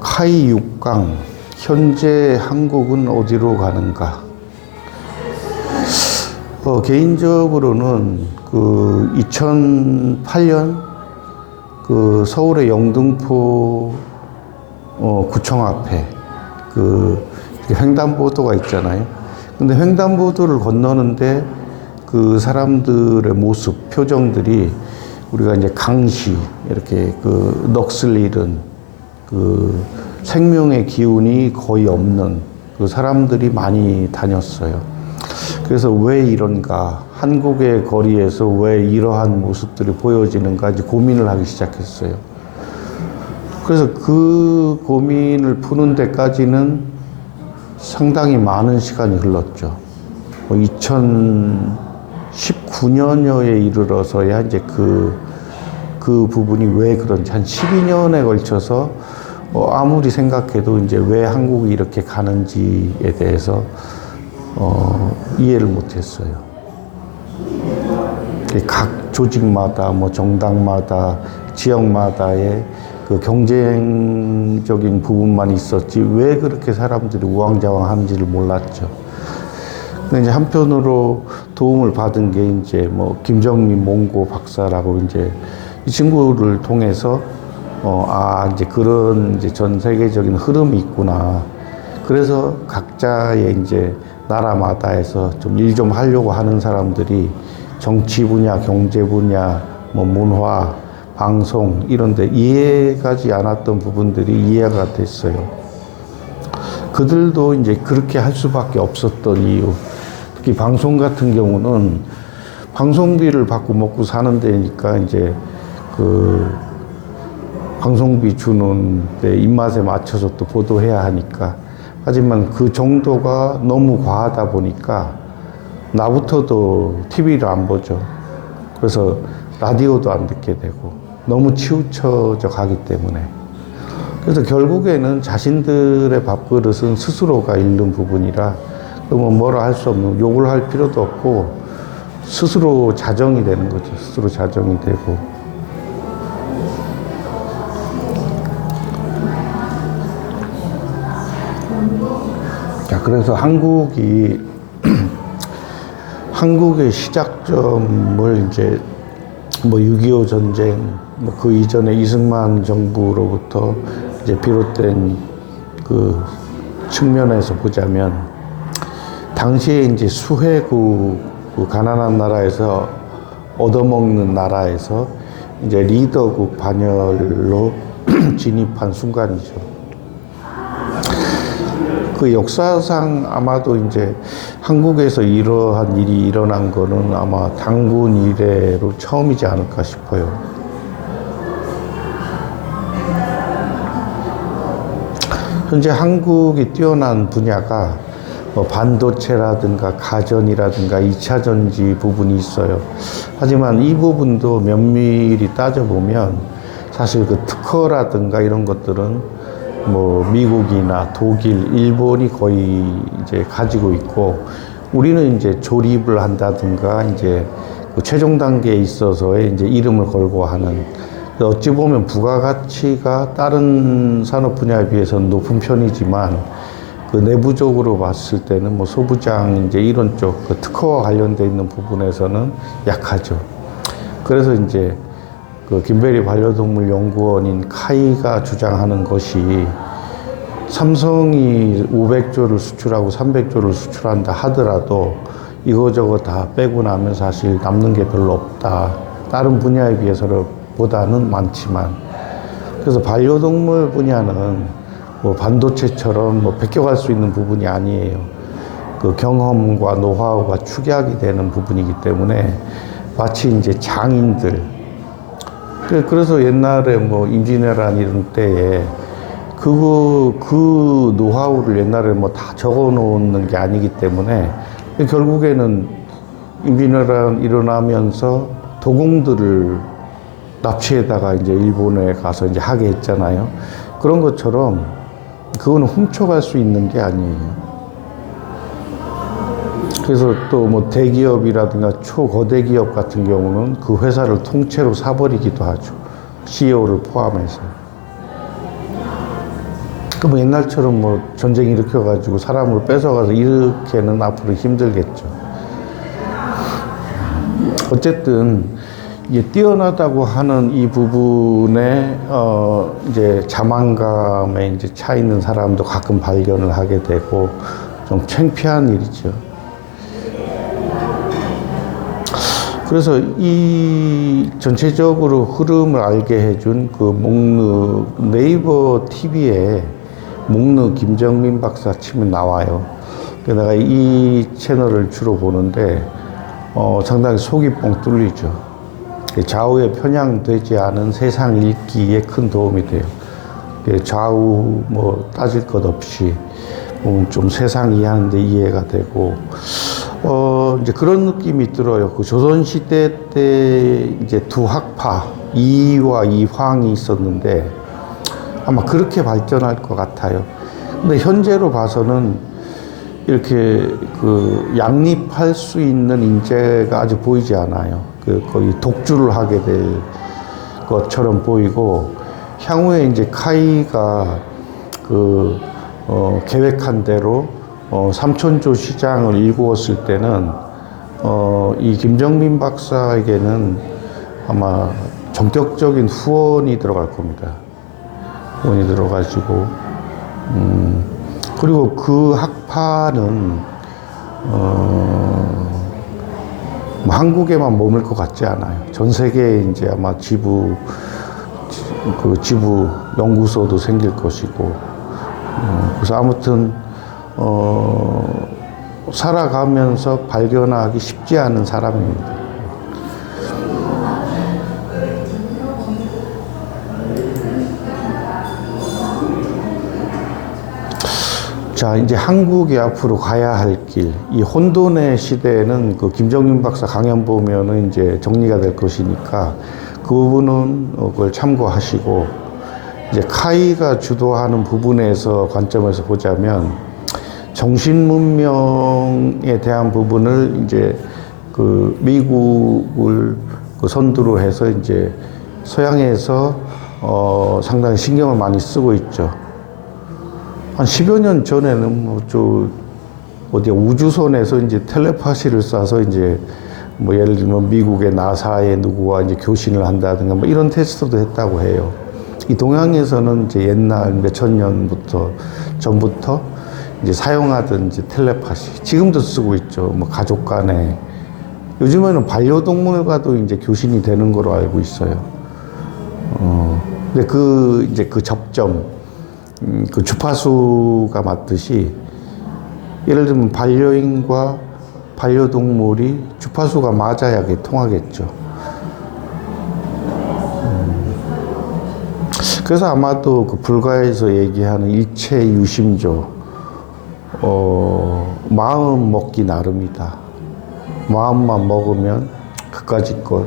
카이 6강, 현재 한국은 어디로 가는가? 개인적으로는 2008년 서울의 영등포 구청 앞에 횡단보도가 있잖아요. 근데 횡단보도를 건너는데 그 사람들의 모습, 표정들이 우리가 이제 강시, 이렇게 넋을 잃은 생명의 기운이 거의 없는 그 사람들이 많이 다녔어요. 그래서 왜 이런가, 한국의 거리에서 왜 이러한 모습들이 보여지는가 이제 고민을 하기 시작했어요. 그래서 그 고민을 푸는 데까지는 상당히 많은 시간이 흘렀죠. 2019년여에 이르러서야 이제 그 부분이 왜 그런지 한 12년에 걸쳐서 아무리 생각해도 이제 왜 한국이 이렇게 가는지에 대해서 이해를 못했어요. 각 조직마다, 정당마다, 지역마다의 그 경쟁적인 부분만 있었지 왜 그렇게 사람들이 우왕좌왕하는지를 몰랐죠. 근데 이제 한편으로 도움을 받은 게 이제 김정민 몽고 박사라고 이제 이 친구를 통해서 이제 그런 이제 전 세계적인 흐름이 있구나. 그래서 각자의 이제 나라마다에서 좀 일 좀 하려고 하는 사람들이 정치 분야, 경제 분야, 문화, 방송 이런 데 이해가지 않았던 부분들이 이해가 됐어요. 그들도 이제 그렇게 할 수밖에 없었던 이유. 특히 방송 같은 경우는 방송비를 받고 먹고 사는 데니까 이제 방송비 주는 데 입맛에 맞춰서 또 보도해야 하니까. 하지만 그 정도가 너무 과하다 보니까 나부터도 TV를 안 보죠. 그래서 라디오도 안 듣게 되고 너무 치우쳐져 가기 때문에. 그래서 결국에는 자신들의 밥그릇은 스스로가 잃는 부분이라 뭐라 할 수 없는, 욕을 할 필요도 없고 스스로 자정이 되는 거죠. 스스로 자정이 되고. 자, 그래서 한국의 시작점을 이제 6.25 전쟁, 그 이전에 이승만 정부로부터 이제 비롯된 그 측면에서 보자면, 당시에 이제 수혜국, 가난한 나라에서 얻어먹는 나라에서 이제 리더국 반열로 진입한 순간이죠. 그 역사상 아마도 이제 한국에서 이러한 일이 일어난 거는 아마 당군 이래로 처음이지 않을까 싶어요. 현재 한국이 뛰어난 분야가 반도체라든가 가전이라든가 2차 전지 부분이 있어요. 하지만 이 부분도 면밀히 따져보면 사실 그 특허라든가 이런 것들은 미국이나 독일, 일본이 거의 이제 가지고 있고, 우리는 이제 조립을 한다든가 이제 최종 단계에 있어서의 이제 이름을 걸고 하는, 어찌 보면 부가가치가 다른 산업 분야에 비해서는 높은 편이지만 그 내부적으로 봤을 때는 소부장 이제 이런 쪽 특허와 관련돼 있는 부분에서는 약하죠. 그래서 이제 김베리 반려동물 연구원인 카이가 주장하는 것이, 삼성이 500조를 수출하고 300조를 수출한다 하더라도 이거저거 다 빼고 나면 사실 남는 게 별로 없다. 다른 분야에 비해서보다는 많지만. 그래서 반려동물 분야는 반도체처럼 베껴갈 수 있는 부분이 아니에요. 그 경험과 노하우가 축약이 되는 부분이기 때문에 마치 이제 장인들, 그래서 옛날에 임진왜란 이런 때에 그 노하우를 옛날에 다 적어 놓는 게 아니기 때문에 결국에는 임진왜란 일어나면서 도공들을 납치해다가 이제 일본에 가서 이제 하게 했잖아요. 그런 것처럼 그거는 훔쳐갈 수 있는 게 아니에요. 그래서 또 대기업이라든가 초거대 기업 같은 경우는 그 회사를 통째로 사버리기도 하죠. CEO를 포함해서. 그럼 옛날처럼 뭐 전쟁 일으켜가지고 사람을 뺏어가서 이렇게는 앞으로 힘들겠죠. 어쨌든 이게 뛰어나다고 하는 이 부분에 이제 자만감에 이제 차 있는 사람도 가끔 발견을 하게 되고 좀 창피한 일이죠. 그래서 이 전체적으로 흐름을 알게 해준 그 목르 네이버 TV에 목르 김정민 박사 치면 나와요. 내가 이 채널을 주로 보는데 상당히 속이 뻥 뚫리죠. 좌우에 편향되지 않은 세상 읽기에 큰 도움이 돼요. 좌우 뭐 따질 것 없이 좀 세상 이해하는데 이해가 되고 이제 그런 느낌이 들어요. 그 조선시대 때 이제 두 학파, 이와 이황이 있었는데 아마 그렇게 발전할 것 같아요. 근데 현재로 봐서는 이렇게 그 양립할 수 있는 인재가 아직 보이지 않아요. 거의 독주를 하게 될 것처럼 보이고, 향후에 이제 카이가 계획한 대로 삼천조 시장을 일구었을 때는 이 김정민 박사에게는 아마 전격적인 후원이 들어갈 겁니다. 후원이 들어가지고 그리고 그 학파는 뭐 한국에만 머물 것 같지 않아요. 전 세계에 이제 아마 지부 연구소도 생길 것이고, 그래서 아무튼 살아가면서 발견하기 쉽지 않은 사람입니다. 자, 이제 한국이 앞으로 가야 할 길, 이 혼돈의 시대에는 그 김정민 박사 강연 보면은 이제 정리가 될 것이니까 그 부분은 그걸 참고하시고, 이제 카이가 주도하는 부분에서 관점에서 보자면 정신문명에 대한 부분을 이제 그 미국을 그 선두로 해서 이제 서양에서 상당히 신경을 많이 쓰고 있죠. 한 10여 년 전에는 어디 우주선에서 이제 텔레파시를 쏴서 이제 뭐 예를 들면 미국의 나사의 누구와 이제 교신을 한다든가 뭐 이런 테스트도 했다고 해요. 이 동양에서는 이제 옛날 몇천 년부터 전부터 이제 사용하던 이제 텔레파시, 지금도 쓰고 있죠. 뭐 가족 간에. 요즘에는 반려동물과도 이제 교신이 되는 거로 알고 있어요. 근데 이제 그 접점, 그 주파수가 맞듯이 예를 들면 반려인과 반려동물이 주파수가 맞아야 그게 통하겠죠. 그래서 아마도 그 불가에서 얘기하는 일체 유심조, 마음 먹기 나름이다. 마음만 먹으면 그까짓 것,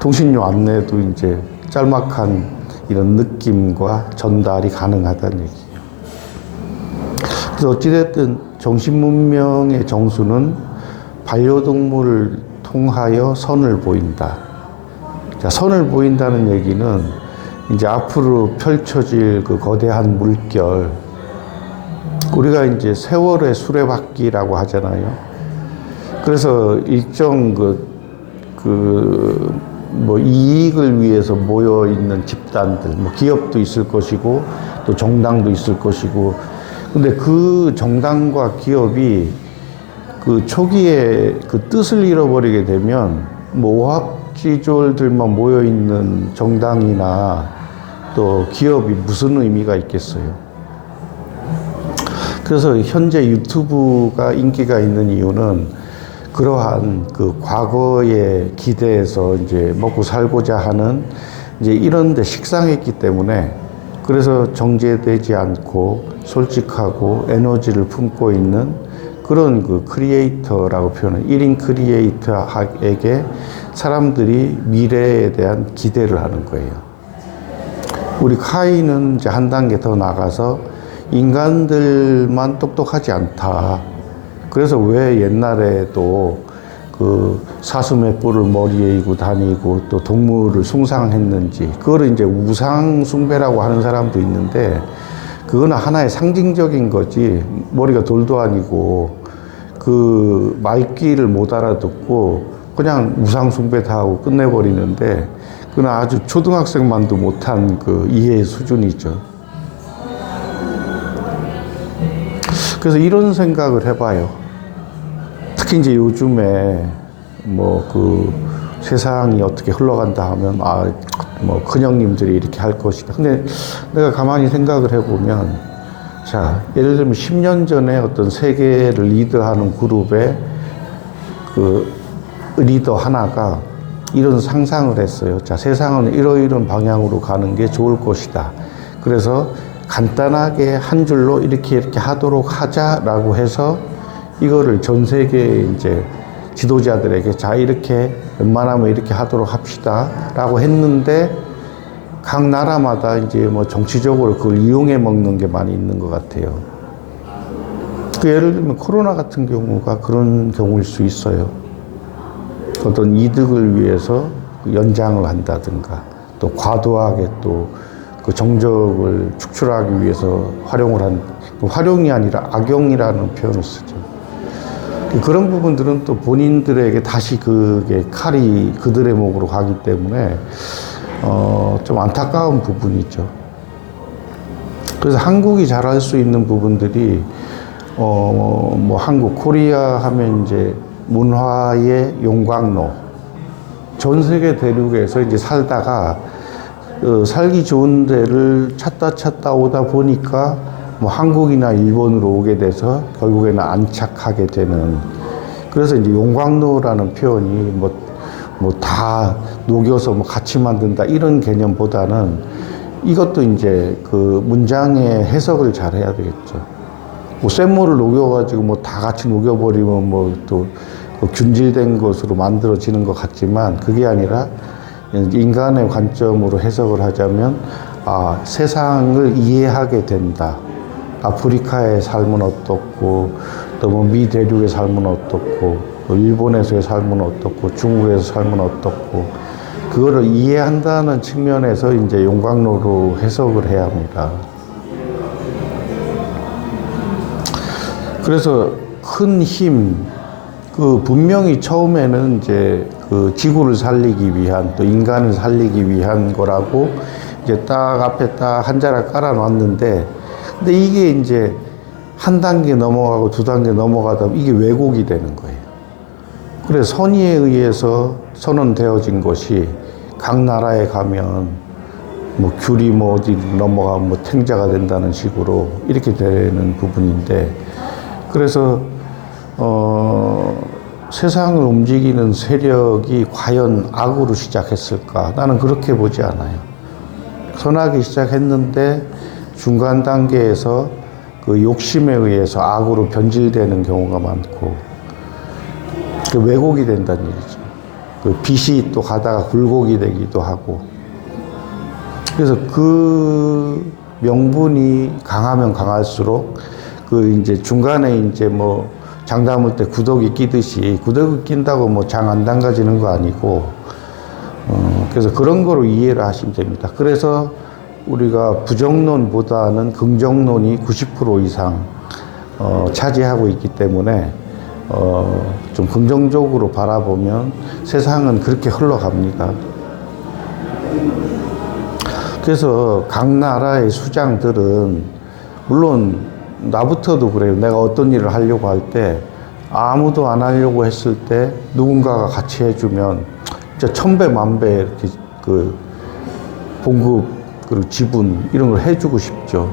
통신료 안내도 이제 짤막한 이런 느낌과 전달이 가능하다는 얘기예요. 그래서 어찌됐든 정신문명의 정수는 반려동물을 통하여 선을 보인다. 자, 선을 보인다는 얘기는 이제 앞으로 펼쳐질 그 거대한 물결, 우리가 이제 세월의 수레바퀴라고 하잖아요. 그래서 일정 뭐 이익을 위해서 모여 있는 집단들, 뭐 기업도 있을 것이고 또 정당도 있을 것이고, 근데 그 정당과 기업이 그 초기에 그 뜻을 잃어버리게 되면 뭐 오합지졸들만 모여 있는 정당이나 또 기업이 무슨 의미가 있겠어요. 그래서 현재 유튜브가 인기가 있는 이유는 그러한 그 과거의 기대에서 이제 먹고 살고자 하는 이제 이런 데 식상했기 때문에, 그래서 정제되지 않고 솔직하고 에너지를 품고 있는 그런 그 크리에이터라고 표현한 1인 크리에이터에게 사람들이 미래에 대한 기대를 하는 거예요. 우리 카이는 이제 한 단계 더 나가서 인간들만 똑똑하지 않다. 그래서 왜 옛날에도 그 사슴의 뿔을 머리에 이고 다니고 또 동물을 숭상했는지, 그거를 이제 우상 숭배라고 하는 사람도 있는데, 그거는 하나의 상징적인 거지, 머리가 돌도 아니고 그 말귀를 못 알아듣고 그냥 우상 숭배 다 하고 끝내버리는데, 그건 아주 초등학생만도 못한 그 이해의 수준이죠. 그래서 이런 생각을 해봐요. 특히 이제 요즘에 뭐 그 세상이 어떻게 흘러간다 하면, 뭐 큰형님들이 이렇게 할 것이다. 근데 내가 가만히 생각을 해보면, 자, 예를 들면 10년 전에 어떤 세계를 리드하는 그룹의 그 리더 하나가 이런 상상을 했어요. 자, 세상은 이러이런 방향으로 가는 게 좋을 것이다. 그래서 간단하게 한 줄로 이렇게 하도록 하자라고 해서 이거를 전 세계 이제 지도자들에게, 자, 이렇게 웬만하면 이렇게 하도록 합시다 라고 했는데, 각 나라마다 이제 뭐 정치적으로 그걸 이용해 먹는 게 많이 있는 것 같아요. 그 예를 들면 코로나 같은 경우가 그런 경우일 수 있어요. 어떤 이득을 위해서 연장을 한다든가, 또 과도하게 또 그 정적을 축출하기 위해서 활용을 한, 활용이 아니라 악용이라는 표현을 쓰죠. 그런 부분들은 또 본인들에게 다시 그게 칼이 그들의 목으로 가기 때문에 좀 안타까운 부분이죠. 그래서 한국이 잘할 수 있는 부분들이 뭐 한국 코리아 하면 이제 문화의 용광로, 전 세계 대륙에서 이제 살다가 살기 좋은 데를 찾다 오다 보니까 뭐 한국이나 일본으로 오게 돼서 결국에는 안착하게 되는, 그래서 이제 용광로라는 표현이 뭐 다 녹여서 뭐 같이 만든다 이런 개념보다는, 이것도 이제 그 문장의 해석을 잘 해야 되겠죠. 뭐 쇳물을 녹여가지고 뭐 다 같이 녹여버리면 뭐 또 균질된 것으로 만들어지는 것 같지만, 그게 아니라 인간의 관점으로 해석을 하자면, 세상을 이해하게 된다. 아프리카의 삶은 어떻고, 또 뭐 미 대륙의 삶은 어떻고, 일본에서의 삶은 어떻고, 중국에서 삶은 어떻고, 그거를 이해한다는 측면에서 이제 용광로로 해석을 해야 합니다. 그래서 큰 힘, 분명히 처음에는 이제 그 지구를 살리기 위한, 또 인간을 살리기 위한 거라고 이제 딱 앞에 딱 한 자락 깔아놨는데, 근데 이게 이제 한 단계 넘어가고 두 단계 넘어가다 보면 이게 왜곡이 되는 거예요. 그래서 선의에 의해서 선언되어진 것이 각 나라에 가면 뭐 귤이 뭐 어디 넘어가면 뭐 탱자가 된다는 식으로 이렇게 되는 부분인데, 그래서 세상을 움직이는 세력이 과연 악으로 시작했을까? 나는 그렇게 보지 않아요. 선하게 시작했는데 중간 단계에서 그 욕심에 의해서 악으로 변질되는 경우가 많고, 그 왜곡이 된다는 얘기죠. 그 빛이 또 가다가 굴곡이 되기도 하고, 그래서 그 명분이 강하면 강할수록 그 이제 중간에 이제 뭐 장 담을 때 구더기 끼듯이, 구더기 낀다고 뭐 장 안 담가지는 거 아니고, 그래서 그런 거로 이해를 하시면 됩니다. 그래서 우리가 부정론보다는 긍정론이 90% 이상 차지하고 있기 때문에 좀 긍정적으로 바라보면 세상은 그렇게 흘러갑니다. 그래서 각 나라의 수장들은, 물론 나부터도 그래요. 내가 어떤 일을 하려고 할 때 아무도 안 하려고 했을 때 누군가가 같이 해주면 진짜 천배 만배 이렇게 그 봉급 그리고 지분 이런 걸 해주고 싶죠.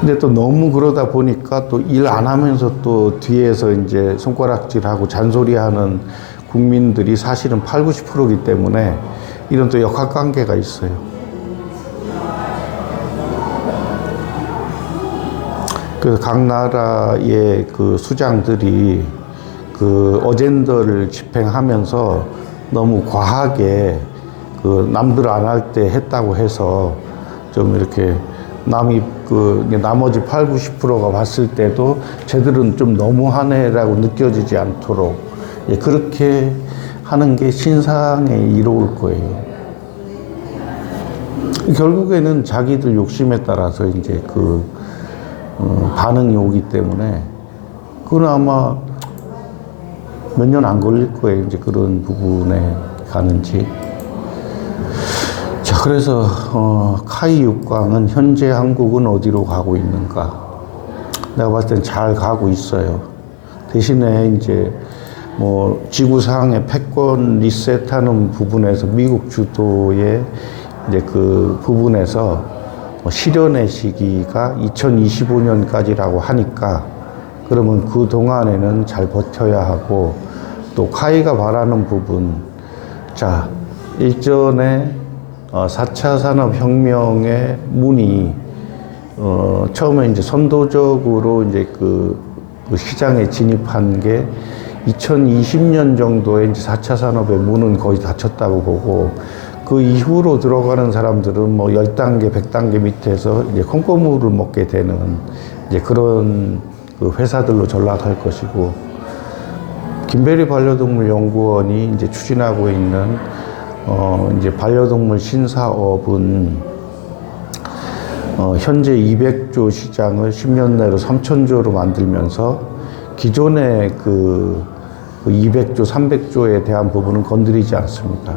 근데 또 너무 그러다 보니까 또 일 안 하면서 또 뒤에서 이제 손가락질하고 잔소리하는 국민들이 사실은 8, 90%이기 때문에 이런 또 역학관계가 있어요. 그래서 각 나라의 그 수장들이 그 어젠더를 집행하면서 너무 과하게 그 남들 안 할 때 했다고 해서 좀 이렇게 남이 그 나머지 8, 90%가 봤을 때도 쟤들은 좀 너무하네라고 느껴지지 않도록 예, 그렇게 하는 게 신상에 이로울 거예요. 결국에는 자기들 욕심에 따라서 이제 반응이 오기 때문에 그건 아마 몇 년 안 걸릴 거예요. 이제 그런 부분에 가는지. 자, 그래서 카이 6강은 현재 한국은 어디로 가고 있는가? 내가 봤을 땐 잘 가고 있어요. 대신에 이제 뭐 지구상의 패권 리셋하는 부분에서 미국 주도의 이제 그 부분에서 실현의 시기가 2025년까지라고 하니까 그러면 그 동안에는 잘 버텨야 하고 또 카이가 바라는 부분 자 일전에 4차 산업혁명의 문이 처음에 이제 선도적으로 이제 그 시장에 진입한 게 2020년 정도에 이제 4차 산업의 문은 거의 닫혔다고 보고 그 이후로 들어가는 사람들은 뭐 10단계, 100단계 밑에서 이제 콩고물을 먹게 되는 이제 그런 그 회사들로 전락할 것이고 김베리 반려동물 연구원이 이제 추진하고 있는 이제 반려동물 신사업은 현재 200조 시장을 10년 내로 3,000조로 만들면서 기존의 그 200조, 300조에 대한 부분은 건드리지 않습니다.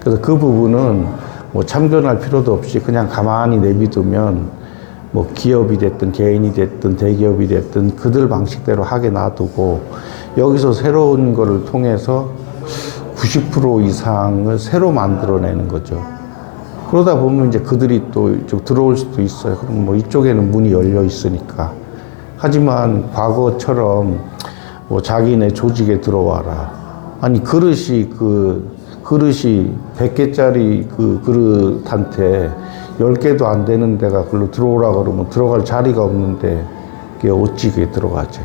그래서 그 부분은 뭐 참견할 필요도 없이 그냥 가만히 내비두면 뭐 기업이 됐든 개인이 됐든 대기업이 됐든 그들 방식대로 하게 놔두고 여기서 새로운 거를 통해서 90% 이상을 새로 만들어내는 거죠. 그러다 보면 이제 그들이 또 이쪽 들어올 수도 있어요. 그럼 뭐 이쪽에는 문이 열려 있으니까. 하지만 과거처럼 뭐 자기네 조직에 들어와라. 아니 그릇이 100개짜리 그 그릇한테 10개도 안 되는 데가 글로 들어오라 그러면 들어갈 자리가 없는데 그게 어찌 그게 들어가지.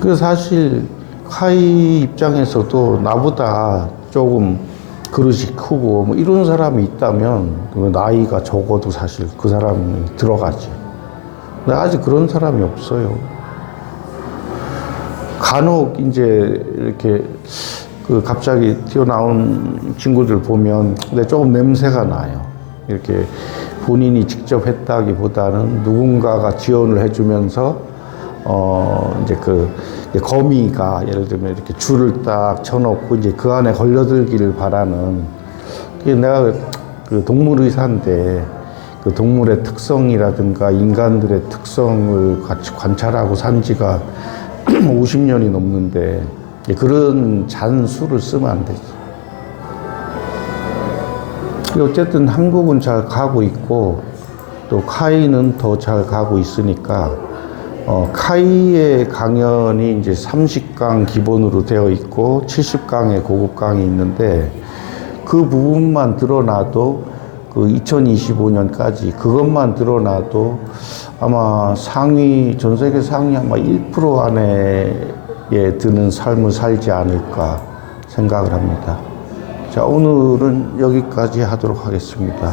그래서 사실 카이 입장에서도 나보다 조금 그릇이 크고 뭐 이런 사람이 있다면 나이가 적어도 사실 그 사람이 들어가지. 근데 아직 그런 사람이 없어요. 간혹 이제 이렇게 갑자기 튀어나온 친구들 보면 근데 조금 냄새가 나요. 이렇게 본인이 직접 했다기보다는 누군가가 지원을 해주면서 이제 거미가 예를 들면 이렇게 줄을 딱 쳐놓고 이제 그 안에 걸려들기를 바라는 내가 그 동물의사인데 그 동물의 특성이라든가 인간들의 특성을 같이 관찰하고 산 지가 50년이 넘는데 그런 잔수를 쓰면 안 되지. 어쨌든 한국은 잘 가고 있고 또 카이는 더 잘 가고 있으니까 카이의 강연이 이제 30강 기본으로 되어 있고 70강의 고급강이 있는데 그 부분만 드러나도 그 2025년까지 그것만 드러나도 아마 전 세계 상위 아마 1% 안에 드는 삶을 살지 않을까 생각을 합니다. 자, 오늘은 여기까지 하도록 하겠습니다.